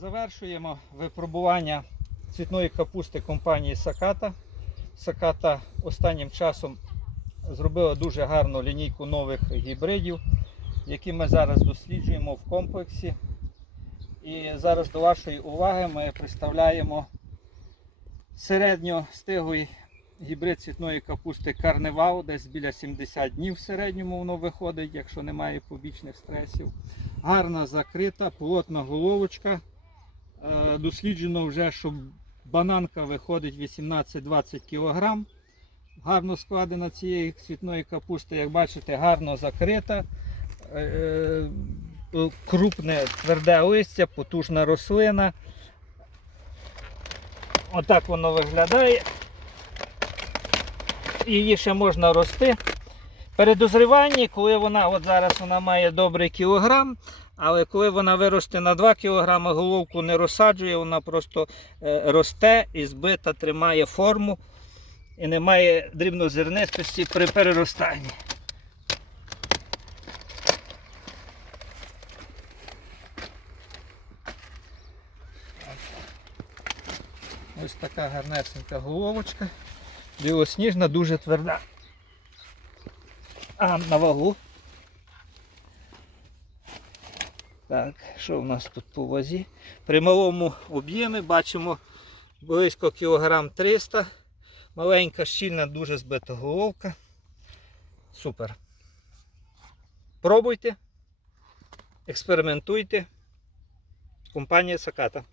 Завершуємо випробування цвітної капусти компанії Саката. Саката останнім часом зробила дуже гарну лінійку нових гібридів, які ми зараз досліджуємо в комплексі. І зараз до вашої уваги ми представляємо середньостиглий гібрид цвітної капусти Карневал, десь біля 70 днів в середньому воно виходить, якщо немає побічних стресів. Гарна закрита, плотна головочка. Е, Досліджено вже, що бананка виходить 18-20 кг. Гарно складена цієї цвітної капусти, як бачите, гарно закрита. Е, е, Крупне тверде листя, потужна рослина. Отак воно виглядає. Її ще можна рости. При дозріванні, коли вона, от зараз вона має добрий кілограм, але коли вона виросте на 2 кг, головку не розсаджує, вона просто е, росте і збита, тримає форму і немає дрібнозернистості при переростанні. Ось така гарнесенька головочка. Білосніжна, дуже тверда. А на вагу. Так, що в нас тут по вазі? При малому об'ємі бачимо близько кілограм 300. Маленька, щільна, дуже збита головка. Супер. Пробуйте, експериментуйте. Компанія Саката.